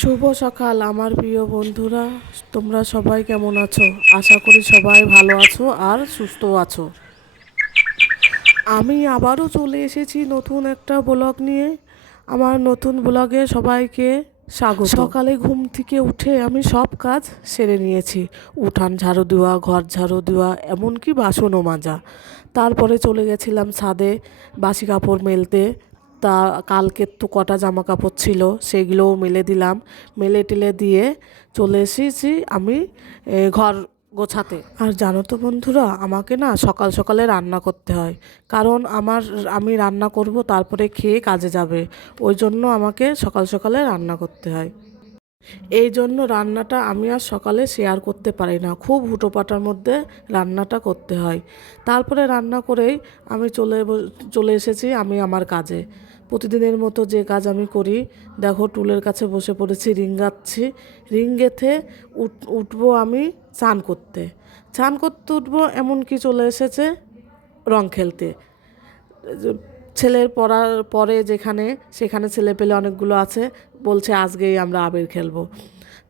শুভ সকাল, আমার প্রিয় বন্ধুরা। তোমরা সবাই কেমন আছো? আশা করি সবাই ভালো আছো আর সুস্থ আছো। আমি আবারও চলে এসেছি নতুন একটা ব্লগ নিয়ে। আমার নতুন ব্লগে সবাইকে স্বাগত। সকালে ঘুম থেকে উঠে আমি সব কাজ সেরে নিয়েছি। উঠান ঝাড়ু দেওয়া, ঘর ঝাড়ু দেওয়া, এমনকি বাসনও মাজা। তারপরে চলে গেছিলাম ছাদে বাসি কাপড় মেলতে। তা কালকের তো কটা জামা কাপড় ছিল সেগুলোও মেলে দিলাম। মেলে টেলে দিয়ে চলে এসেছি আমি ঘর গোছাতে। আর জানো তো বন্ধুরা, আমাকে না সকাল সকালে রান্না করতে হয়। কারণ আমার, আমি রান্না করব, তারপরে খেয়ে কাজে যাবে। ওই জন্য আমাকে সকাল সকালে রান্না করতে হয়। এই জন্য রান্নাটা আমি আর সকালে শেয়ার করতে পারি না। খুব হুটোপাটার মধ্যে রান্নাটা করতে হয়। তারপরে রান্না করেই আমি চলে চলে এসেছি আমি আমার কাজে। প্রতিদিনের মতো যে কাজ আমি করি, দেখো টুলের কাছে বসে পড়েছি, রিং গাচ্ছি। রিং গেথে উঠ, উঠবো আমি চান করতে। চান করতে উঠবো এমনকি চলে এসেছে? রং খেলতে। ছেলের পড়ার পরে যেখানে, সেখানে ছেলে পেলে অনেকগুলো আছে, বলছে আজকেই আমরা আবির খেলব।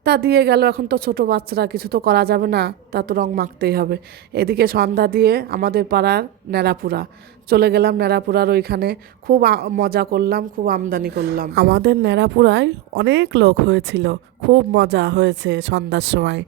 তা দিয়ে গেল, এখন তো ছোট বাচ্চারা, কিছু তো করা যাবে না, তা তো রং মাখতেই হবে। এদিকে সন্ধ্যা দিয়ে আমাদের পাড়ার ন্যাড়াপুরা। চলে গেলাম ন্যাড়াপুরার ওইখানে। খুব মজা করলাম, খুব আমদানি করলাম। আমাদের ন্যাড়াপুরায় অনেক লোক হয়েছিল। খুব মজা হয়েছে সন্ধ্যার সময়।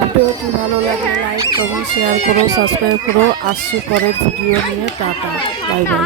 ভিডিওটি ভালো লাগে লাইক, কমেন্ট, শেয়ার করো, সাবস্ক্রাইব করো। আসছি পরের ভিডিও নিয়ে। টাটা। Bye bye.